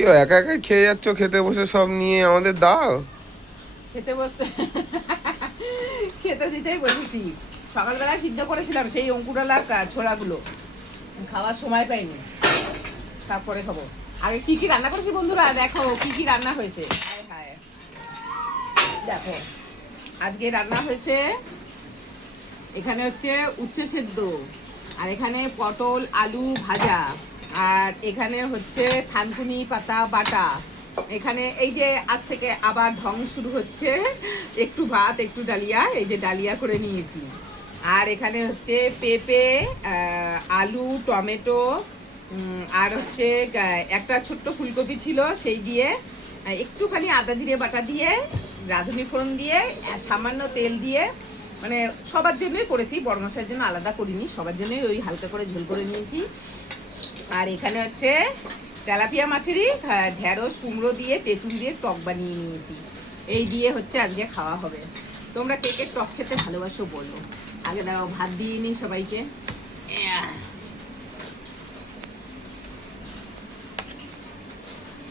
কি একা একা খেয়ে যাচ্ছ, খেতে বসে সব নিয়ে আমাদের দাও। খেতে বসতে খেতে দিতেই বসেছি। সকালবেলা সিদ্ধ করেছিলাম সেই অঙ্কুরালা ছোলাগুলো, খাওয়ার সময় পাইনি, তারপরে খাবো। আগে কি কি রান্না করেছি বন্ধুরা, দেখো কি কি রান্না হয়েছে। হায় হায়, দেখো আজকে রান্না হয়েছে, এখানে হচ্ছে উচ্ছে সেদ্ধ, আর এখানে পটল আলু ভাজা, আর এখানে হচ্ছে থানকুনি পাতা বাটা, এখানে এই যে আজ থেকে আবার ঢং শুরু হচ্ছে, একটু ভাত একটু ডালিয়া, এই যে ডালিয়া করে নিয়েছি। আর এখানে হচ্ছে পেঁপে, আলু টমেটো, আর হচ্ছে একটা ছোট্ট ফুলকপি ছিল সেই দিয়ে, একটুখানি আদা জিরে বাটা দিয়ে, রাঁধুনি ফোড়ন দিয়ে, সামান্য তেল দিয়ে, মানে সবার জন্যই করেছি, বড় মশাইয়ের জন্য আলাদা করিনি, সবার জন্যই ওই হালকা করে ঝোল করে নিয়েছি। আর এখানে হচ্ছে তেলাপিয়া মাছেরই ঢেঁড়স কুমড়ো দিয়ে তেঁতুল দিয়ে টক বানিয়ে নিয়েছি। এই দিয়ে হচ্ছে আজকে খাওয়া হবে। তোমরা কে কে টক খেতে ভালোবাসো বলো। আগে দাও ভাত দিয়ে নিই সবাইকে।